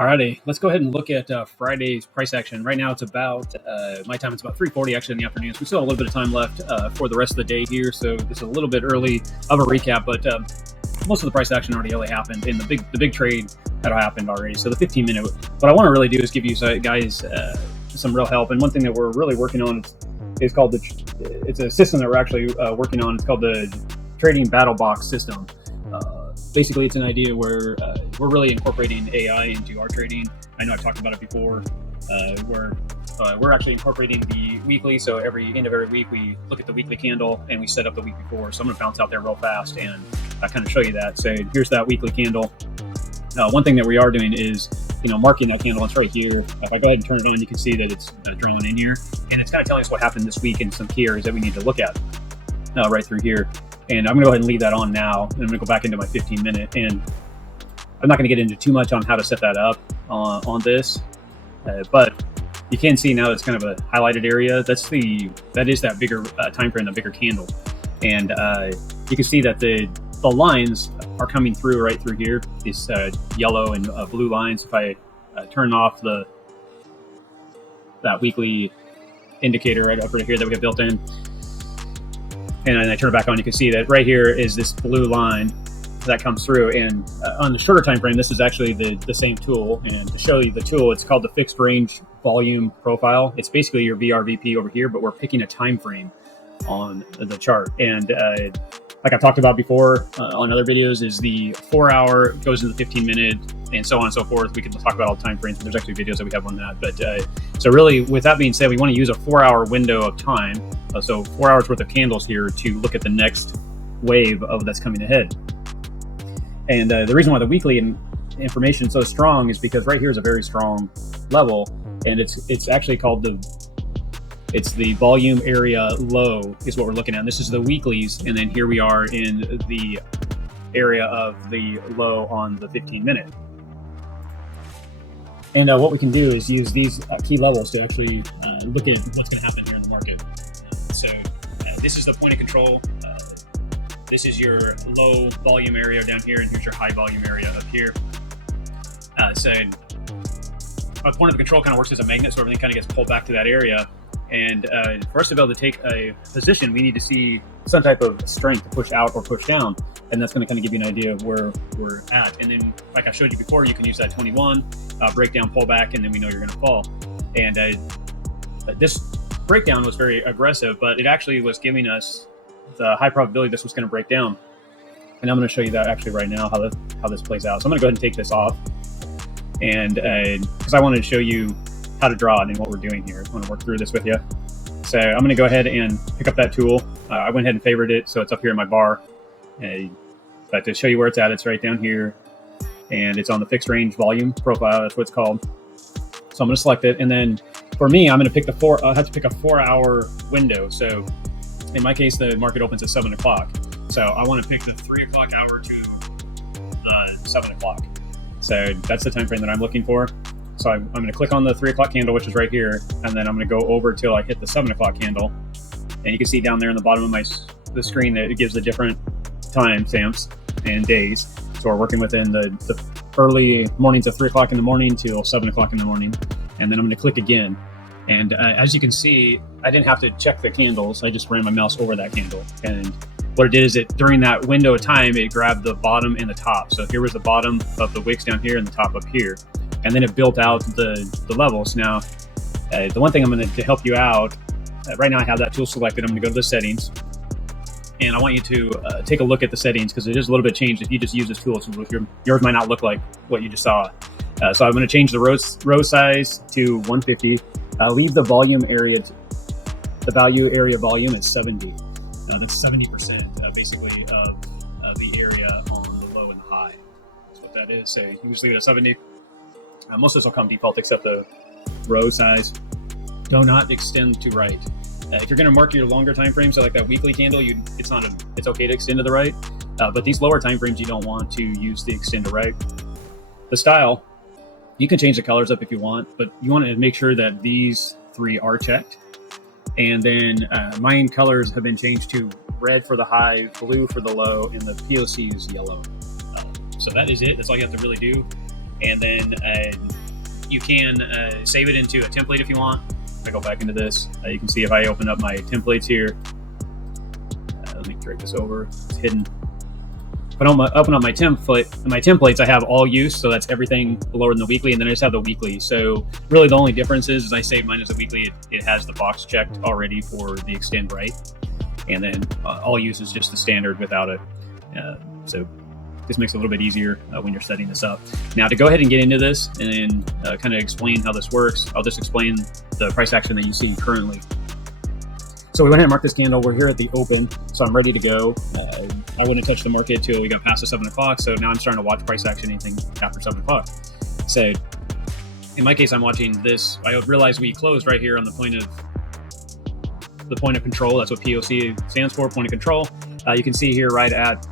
Alrighty, let's go ahead and look at Friday's price action. Right now, it's about my time. It's about 3:40 actually in the afternoon. So we still have a little bit of time left for the rest of the day here. So this is a little bit early of a recap, but most of the price action already happened, and the big trade had happened already. So the 15-minute. What I want to really do is give you guys some real help. And one thing that we're really working on is called it's a system that we're actually working on. It's called the Trading Battle Box system. Basically, it's an idea where we're really incorporating AI into our trading. I know I've talked about it before, where we're actually incorporating the weekly. So every end of every week, we look at the weekly candle and we set up the week before. So I'm going to bounce out there real fast and kind of show you that. So here's that weekly candle. One thing that we are doing is, marking that candle. It's right here. If I go ahead and turn it on, you can see that it's drawn in here, and it's kind of telling us what happened this week and some key areas that we need to look at right through here. And I'm going to go ahead and leave that on now. And I'm going to go back into my 15-minute. And I'm not going to get into too much on how to set that up on this. But you can see now it's kind of a highlighted area. That is that bigger time frame, the bigger candle. And you can see that the lines are coming through right through here. These yellow and blue lines. If I turn off that weekly indicator right over here that we have built in, and then I turn it back on, you can see that right here is this blue line that comes through. And on the shorter time frame, this is actually the same tool. And to show you the tool, it's called the fixed range volume profile. It's basically your VRVP over here, but we're picking a time frame on the chart. And like I've talked about before on other videos, is the 4-hour goes into the 15-minute and so on and so forth. We can talk about all the time frames, but there's actually videos that we have on that. But so really, with that being said, we want to use a 4-hour window of time. So 4 hours worth of candles here to look at the next wave of that's coming ahead. And the reason why the weekly information is so strong is because right here is a very strong level, and it's actually called the volume area low is what we're looking at. And this is the weeklies, and then here we are in the area of the low on the 15-minute. And what we can do is use these key levels to actually look at what's going to happen here in the market. So this is the point of control. This is your low volume area down here, and here's your high volume area up here. So a point of control kind of works as a magnet, so everything kind of gets pulled back to that area. And for us to be able to take a position, we need to see some type of strength to push out or push down. And that's going to kind of give you an idea of where we're at. And then, like I showed you before, you can use that 21, breakdown, pull back, and then we know you're going to fall. And this breakdown was very aggressive, but it actually was giving us the high probability this was going to break down. And I'm going to show you that actually right now, how this plays out. So I'm going to go ahead and take this off. And because I wanted to show you how to draw it and what we're doing here. I want to work through this with you. So I'm going to go ahead and pick up that tool. I went ahead and favored it, so it's up here in my bar. But to show you where it's at, it's right down here, and it's on the fixed range volume profile. That's what it's called. So I'm going to select it, and then for me, I'm going to pick I have to pick a 4-hour window. So in my case, the market opens at 7 o'clock. So I want to pick the 3 o'clock hour to 7 o'clock. So that's the time frame that I'm looking for. So I'm going to click on the 3 o'clock candle, which is right here, and then I'm going to go over till I hit the 7 o'clock candle. And you can see down there in the bottom of the screen that it gives the different time stamps and days. So we're working within the early mornings of 3 o'clock in the morning till 7 o'clock in the morning. And then I'm going to click again. And as you can see, I didn't have to check the candles. I just ran my mouse over that candle. And what it did is during that window of time, it grabbed the bottom and the top. So here was the bottom of the wicks down here and the top up here. And then it built out the levels. Now, the one thing I'm going to help you out, right now I have that tool selected. I'm going to go to the settings. And I want you to take a look at the settings, because it is a little bit changed if you just use this tool. So yours might not look like what you just saw. So I'm going to change the row size to 150. Leave the volume area, the value area volume at 70. That's 70% basically of the area on the low and the high. That's what that is. So you can just leave it at 70. Most of this will come default except the row size. Do not extend to right. If you're going to mark your longer time frames, so like that weekly candle, it's okay to extend to the right. But these lower time frames, you don't want to use the extend to right. The style, you can change the colors up if you want, but you want to make sure that these 3 are checked. And then mine colors have been changed to red for the high, blue for the low, and the POC is yellow. So that is it. That's all you have to really do. and then you can save it into a template if you want. If I go back into this, you can see if I open up my templates here, let me drag this over, it's hidden. If I don't open up my templates, I have all use, so that's everything lower than the weekly, and then I just have the weekly. So really the only difference is I save mine as a weekly, it has the box checked already for the extend right, and then all use is just the standard without it. So this makes it a little bit easier when you're setting this up. Now to go ahead and get into this and kind of explain how this works, I'll just explain the price action that you see currently. So we went ahead and marked this candle. We're here at the open, so I'm ready to go. I wouldn't touch the market till we got past the 7 o'clock. So now I'm starting to watch price action anything after 7 o'clock. So in my case, I'm watching this. I realize we closed right here on the point of control. That's what POC stands for, point of control. You can see here right at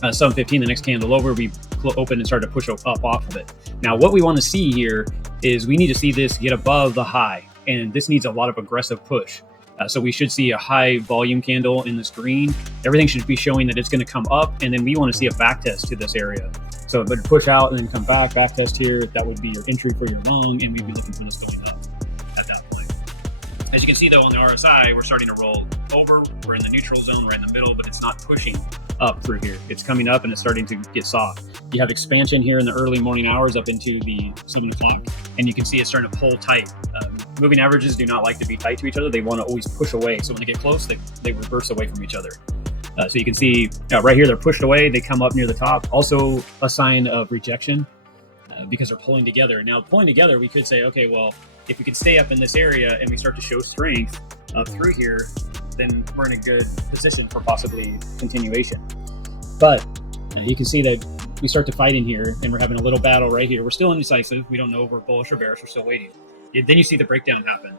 7:15, the next candle over, we opened and started to push up off of it. Now, what we want to see here is we need to see this get above the high, and this needs a lot of aggressive push. So we should see a high volume candle in this green. Everything should be showing that it's going to come up, and then we want to see a back test to this area. So it would push out and then come back test here. That would be your entry for your long, and we'd be looking for this going up at that point. As you can see though on the RSI, we're starting to roll over. We're in the neutral zone, we're in the middle, but it's not pushing up through here. It's coming up and it's starting to get soft. You have expansion here in the early morning hours up into the 7 o'clock, and you can see it's starting to pull tight. Moving averages do not like to be tight to each other. They want to always push away. So when they get close, they reverse away from each other. So you can see right here, they're pushed away. They come up near the top. Also a sign of rejection because they're pulling together. Now pulling together, we could say, okay, well, if we can stay up in this area and we start to show strength up through here, then we're in a good position for possibly continuation. But you can see that we start to fight in here and we're having a little battle right here. We're still indecisive. We don't know if we're bullish or bearish. We're still waiting. Then you see the breakdown happen.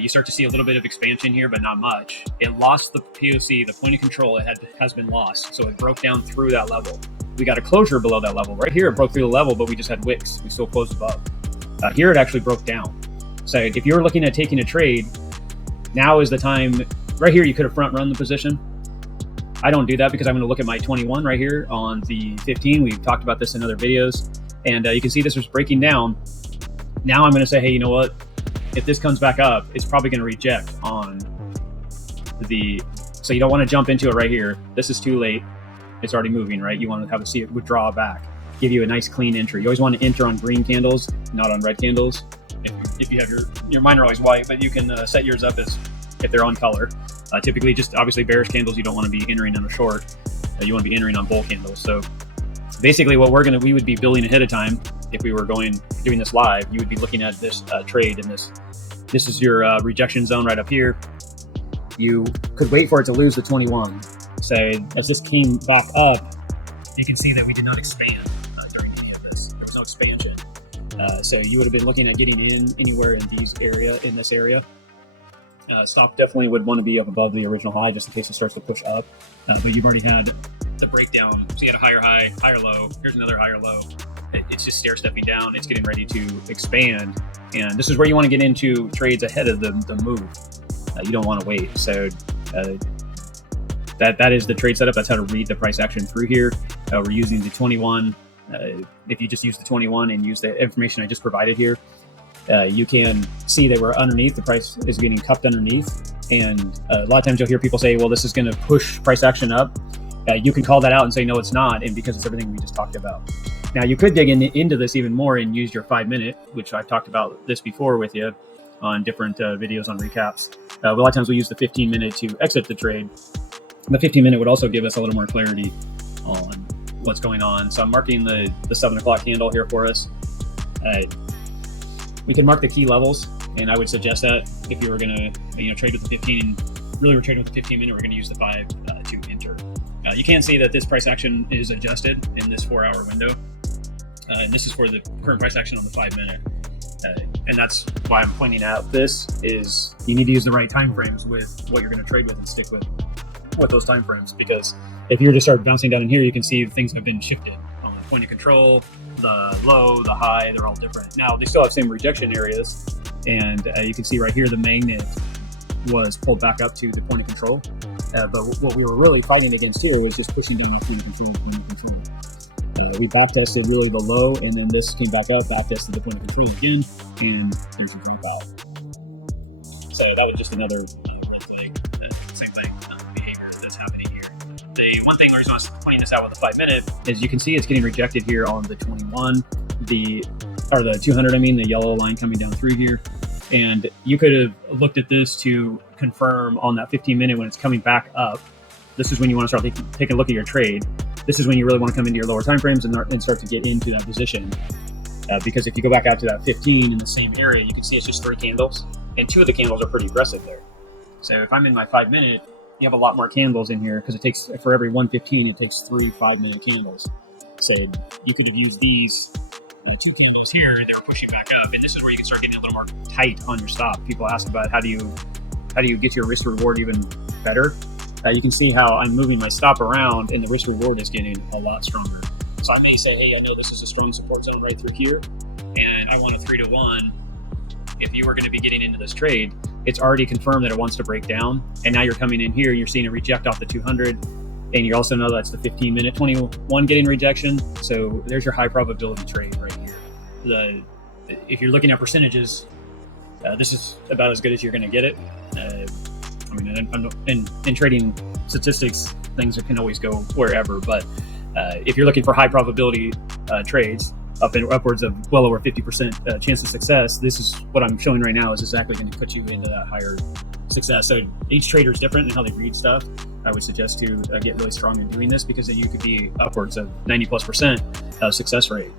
You start to see a little bit of expansion here, but not much. It lost the POC, the point of control. Has been lost. So it broke down through that level. We got a closure below that level. Right here, it broke through the level, but we just had wicks. We still closed above. Here, it actually broke down. So if you're looking at taking a trade, now is the time. Right here, you could have front run the position. I don't do that because I'm going to look at my 21 right here on the 15. We've talked about this in other videos, and you can see this was breaking down. Now I'm going to say, hey, you know what? If this comes back up, it's probably going to reject on the, so you don't want to jump into it right here. This is too late. It's already moving, right? You want to see it withdraw back, give you a nice clean entry. You always want to enter on green candles, not on red candles. If you have your mine are always white, but you can set yours up as if they're on color. Typically, just obviously bearish candles, you don't want to be entering on a short. You want to be entering on bull candles. So basically what we would be building ahead of time. If we were doing this live, you would be looking at this trade, and this is your rejection zone right up here. You could wait for it to lose the 21. So as this came back up, you can see that we did not expand during any of this. There was no expansion. So you would have been looking at getting in anywhere in this area. Stop definitely would want to be up above the original high just in case it starts to push up. But you've already had the breakdown. So you had a higher high, higher low. Here's another higher low. It's just stair stepping down. It's getting ready to expand. And this is where you want to get into trades ahead of the move. You don't want to wait. So that is the trade setup. That's how to read the price action through here. We're using the 21. If you just use the 21 and use the information I just provided here, you can see that we're underneath. The price is getting cupped underneath. And a lot of times you'll hear people say, well, this is going to push price action up. You can call that out and say, no, it's not. And because it's everything we just talked about. Now, you could dig into this even more and use your 5-minute, which I've talked about this before with you on different videos on recaps. A lot of times we use the 15-minute to exit the trade. The 15-minute would also give us a little more clarity on what's going on. So I'm marking the 7 o'clock candle here for us. We can mark the key levels, and I would suggest that if you were going to trade with the 15, really we're trading with the 15-minute, we're going to use the 5 to enter. You can see that this price action is adjusted in this 4-hour window. And this is for the current price action on the 5-minute. And that's why I'm pointing out this is you need to use the right time frames with what you're going to trade with and stick with those time frames. Because if you just start bouncing down in here, you can see things have been shifted on the point of control, the low, the high, they're all different. Now, they still have same rejection areas. And you can see right here, the magnet was pulled back up to the point of control. But what we were really fighting against here is just pushing down through control. We back tested really the low, and then this came back up, back tested the point of control again, and there's a drop out. So that was just another red flag, same thing, behavior that's happening here. The one thing, the reason I was pointing this out with the 5 minute is you can see it's getting rejected here on the 21, the 200, the yellow line coming down through here. And you could have looked at this to confirm on that 15 minute when it's coming back up. This is when you want to start taking a look at your trade. This is when you really want to come into your lower time frames and start to get into that position. Because if you go back out to that 15 in the same area, you can see it's just 3 candles, and 2 of the candles are pretty aggressive there. So if I'm in my 5 minute, you have a lot more candles in here because it takes, for every 115, it takes 3 5-minute candles. So you could have used these 2 candles here, and they were pushing back up, and this is where you can start getting a little more tight on your stop. People ask about how do you get your risk to reward even better. You can see how I'm moving my stop around, and the risk reward is getting a lot stronger. So I may say, hey, I know this is a strong support zone right through here, and I want a 3-to-1. If you were going to be getting into this trade, it's already confirmed that it wants to break down, and now you're coming in here, you're seeing it reject off the 200, and you also know that's the 15 minute 21 getting rejection. So there's your high probability trade right here. If you're looking at percentages, this is about as good as you're going to get it. In trading statistics, things can always go wherever, but if you're looking for high probability trades, upwards of well over 50% chance of success, this is what I'm showing right now is exactly going to put you into that higher success. So each trader is different in how they read stuff. I would suggest to get really strong in doing this, because then you could be upwards of 90+% success rate.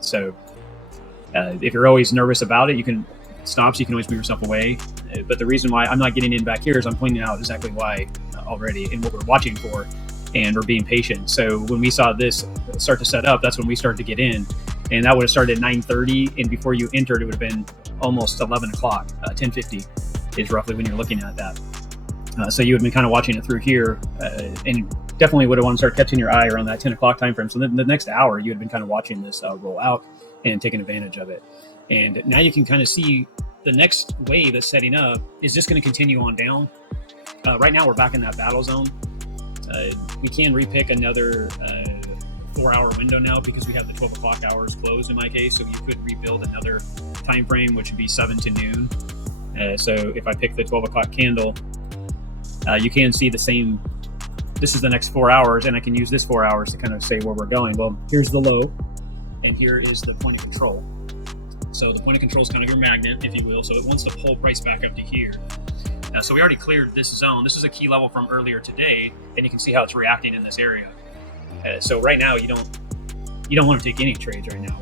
So if you're always nervous about it, you can always move yourself away. But the reason why I'm not getting in back here is I'm pointing out exactly why already and what we're watching for, and we're being patient. So when we saw this start to set up, that's when we started to get in, and that would have started at 9:30, and before you entered, it would have been almost 11 o'clock. 10:50 is roughly when you're looking at that. So you would have been kind of watching it through here, and definitely would have wanted to start catching your eye around that 10 o'clock time frame. So the next hour, you would have been kind of watching this roll out and taking advantage of it. And now you can kind of see the next wave that's setting up is just going to continue on down. Right now, we're back in that battle zone. We can repick another 4-hour window now because we have the 12 o'clock hours closed in my case. So you could rebuild another time frame, which would be 7 to noon. So if I pick the 12 o'clock candle, you can see the same. This is the next 4 hours, and I can use this 4 hours to kind of say where we're going. Well, here's the low, and here is the point of control. So the point of control is kind of your magnet, if you will. So it wants to pull price back up to here. So we already cleared this zone. This is a key level from earlier today, and you can see how it's reacting in this area. So right now, you don't want to take any trades right now.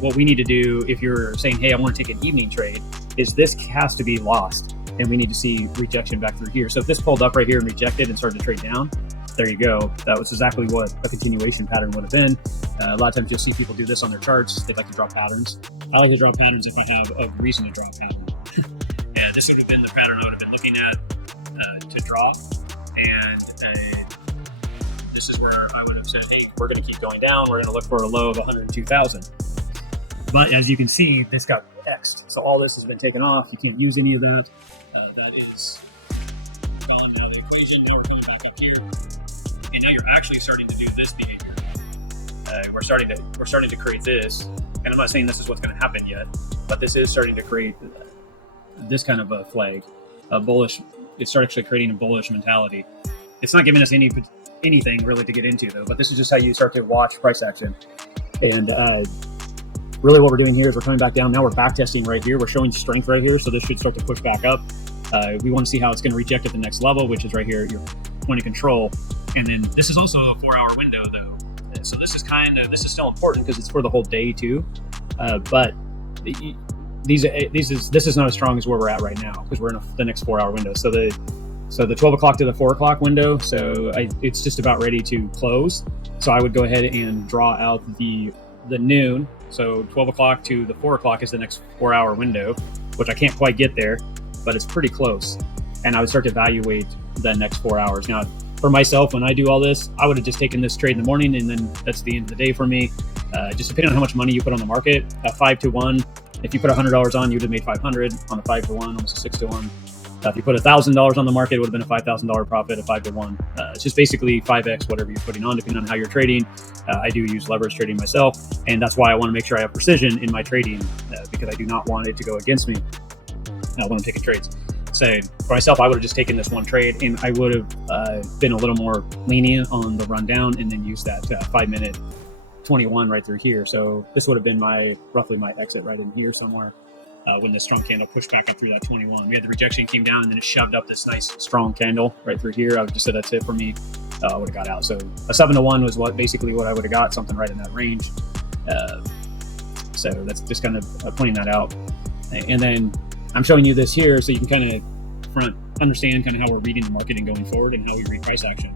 What we need to do, if you're saying, hey, I want to take an evening trade, is this has to be lost, and we need to see rejection back through here. So if this pulled up right here and rejected and started to trade down, there you go. That was exactly what a continuation pattern would have been. A lot of times you'll see people do this on their charts. They like to draw patterns. I like to draw patterns if I have a reason to draw a pattern. And this would have been the pattern I would have been looking at to draw. And this is where I would have said, hey, we're going to keep going down. We're going to look for a low of 102,000. But as you can see, this got X'd. So all this has been taken off. You can't use any of that. That is gone out of the equation. Now we're coming back up here. And now you're actually starting to do this behavior. We're starting to create this, and I'm not saying this is what's going to happen yet, but this is starting to create this kind of a flag, a bullish. It's actually creating a bullish mentality. It's not giving us anything really to get into though, but this is just how you start to watch price action. And really, what we're doing here is we're coming back down. Now we're back testing right here. We're showing strength right here, so this should start to push back up. We want to see how it's going to reject at the next level, which is right here, your point of control. And then this is also a 4-hour window though. So this is still important because it's for the whole day too. But this is not as strong as where we're at right now because we're in the next 4-hour window. So the 12 o'clock to the 4 o'clock window. So it's just about ready to close. So I would go ahead and draw out the noon. So 12 o'clock to the 4 o'clock is the next 4-hour window, which I can't quite get there, but it's pretty close. And I would start to evaluate the next 4 hours. Now, for myself, when I do all this, I would have just taken this trade in the morning, and then that's the end of the day for me. Just depending on how much money you put on the market, 5 to 1. If you put $100 on, you would have made 500 on a 5 to 1, almost a 6 to 1. If you put $1,000 on the market, it would have been a $5,000 profit, a 5 to 1. It's just basically 5x whatever you're putting on, depending on how you're trading. I do use leverage trading myself, and that's why I want to make sure I have precision in my trading, because I do not want it to go against me when I'm taking trades. So for myself, I would have just taken this one trade, and I would have been a little more lenient on the rundown, and then use that 5-minute 21 right through here. So this would have been roughly my exit right in here somewhere. When the strong candle pushed back up through that 21, we had the rejection, came down, and then it shoved up this nice strong candle right through here. I would just say that's it for me. I would have got out. So a 7 to 1 was basically what I would have got, something right in that range. So that's just kind of pointing that out. And then I'm showing you this here so you can kind of understand kind of how we're reading the market and going forward, and how we read price action.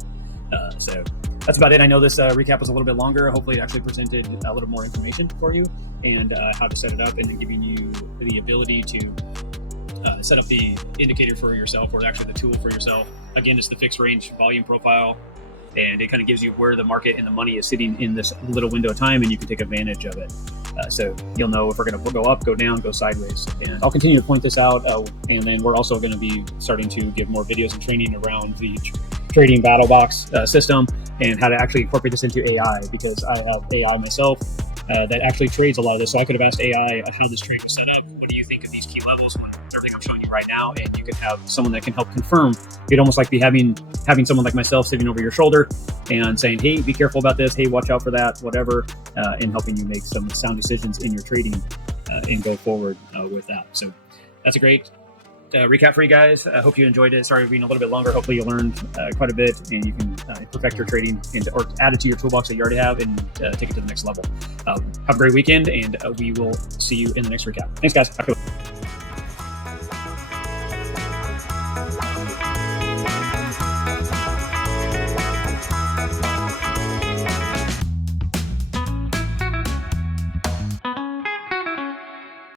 So that's about it. I know this recap was a little bit longer. Hopefully it actually presented a little more information for you, and how to set it up, and then giving you the ability to set up the indicator for yourself, or actually the tool for yourself. Again, it's the fixed range volume profile, and it kind of gives you where the market and the money is sitting in this little window of time, and you can take advantage of it. So you'll know if we're going to go up, go down, go sideways. And I'll continue to point this out. And then we're also going to be starting to give more videos and training around the trading battle box system, and how to actually incorporate this into AI, because I have AI myself that actually trades a lot of this. So I could have asked AI how this trade was set up. What do you think of these key levels? Everything I'm showing you right now, and you can have someone that can help confirm. You'd almost like be having someone like myself sitting over your shoulder and saying, hey, be careful about this, hey, watch out for that, whatever, and helping you make some sound decisions in your trading and go forward with that. So that's a great recap for you guys. I hope you enjoyed it. Sorry for being a little bit longer. Hopefully you learned quite a bit, and you can perfect your trading or add it to your toolbox that you already have, and take it to the next level. Have a great weekend, and we will see you in the next recap. Thanks, guys.